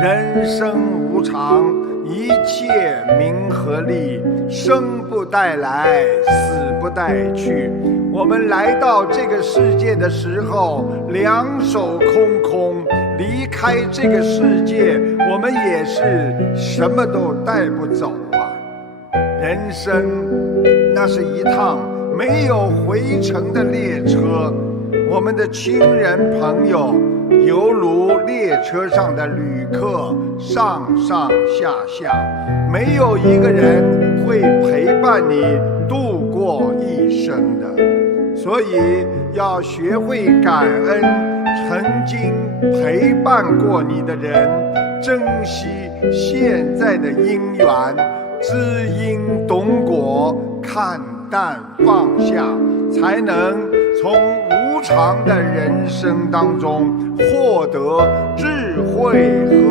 人生无常，一切名和利，生不带来，死不带去。我们来到这个世界的时候，两手空空，离开这个世界，我们也是什么都带不走啊。人生那是一趟没有回程的列车，我们的亲人朋友犹如列车上的旅客，上上下下，没有一个人会陪伴你度过一生的。所以要学会感恩曾经陪伴过你的人，珍惜现在的因缘，知因懂果，看淡放下，才能从无常的人生当中获得智慧和